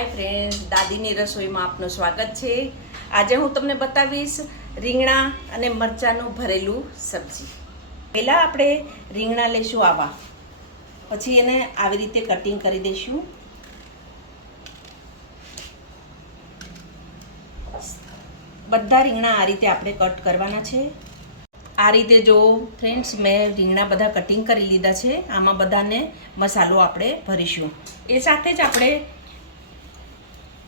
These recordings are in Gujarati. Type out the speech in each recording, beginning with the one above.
હાય ફ્રેન્ડ્સ, દાદીની રસોઈમાં આપનું સ્વાગત છે। આજે હું તમને બતાવીશ રીંગણા અને મરચાંનું ભરેલું સબ્જી। પહેલાં આપણે રીંગણા લઈશું આવા, પછી એને આવી રીતે કટિંગ કરી દઈશું। બધા રીંગણા આ રીતે આપણે કટ કરવાના છે। આ રીતે જો ફ્રેન્ડ્સ, મેં રીંગણા બધા કટિંગ કરી લીધા છે। આમાં બધાને મસાલો આપણે ભરીશું। એ સાથે જ આપણે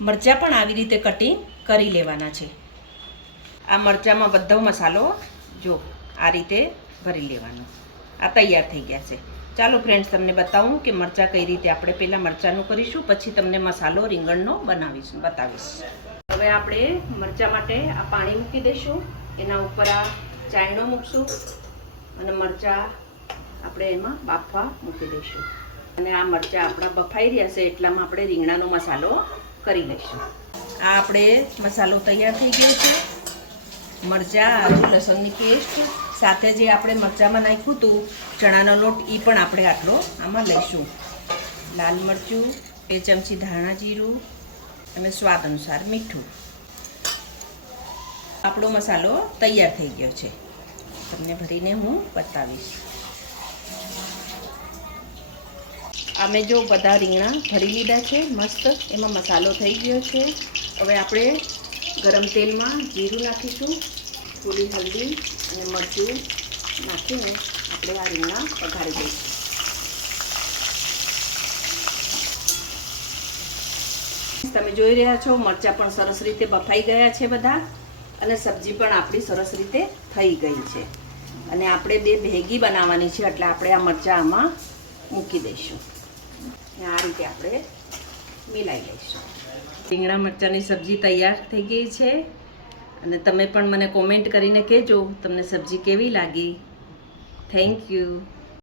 મરચાં પણ આવી રીતે કટિંગ કરી લેવાના છે। આ મરચાંમાં બધો મસાલો જો આ રીતે ભરી લેવાનો। આ તૈયાર થઈ ગયા છે। ચાલો ફ્રેન્ડ્સ, તમને બતાવું કે મરચાં કઈ રીતે આપણે પહેલાં મરચાંનું કરીશું, પછી તમને મસાલો રીંગણનો બતાવીશ। હવે આપણે મરચાં માટે આ પાણી મૂકી દઈશું, એના ઉપર આ ચાયણો મૂકશું અને મરચાં આપણે એમાં બાફવા મૂકી દઈશું। અને આ મરચાં આપણા બફાઈ રહ્યા છે એટલામાં આપણે રીંગણાનો મસાલો કરી લઈશું। આ આપણે મસાલો તૈયાર થઈ ગયો છે। મરચાં, આદુ લસણની પેસ્ટ, સાથે જે આપણે મરચાંમાં નાખ્યું હતું ચણાનો લોટ, એ પણ આપણે આટલો આમાં લઈશું। લાલ મરચું, 2 ચમચી ધાણા જીરું અને સ્વાદ અનુસાર મીઠું। આપણો મસાલો તૈયાર થઈ ગયો છે। તમને ભરીને હું બતાવીશ। અમે જો બધા રીંગણા ભરી લીધા છે મસ્ત, એમાં મસાલો થઈ ગયો છે। હવે આપણે ગરમ તેલમાં જીરું નાખીશું, થોડી હલ્દી અને મરચું નાખીને આપણે આ રીંગણા વઘારી દઈશું। તમે જોઈ રહ્યા છો મરચાં પણ સરસ રીતે બફાઈ ગયા છે બધા, અને સબ્જી પણ આપણી સરસ રીતે થઈ ગઈ છે। અને આપણે બે ભેગી બનાવવાની છે એટલે આપણે આ મરચાં આમાં મૂકી દઈશું। આ રીતે આપણે મિલાઈ લઈશું। રીંગણા મરચાંની સબ્જી તૈયાર થઈ ગઈ છે, અને તમે પણ મને કોમેન્ટ કરીને કહેજો તમને સબ્જી કેવી લાગી। Thank you.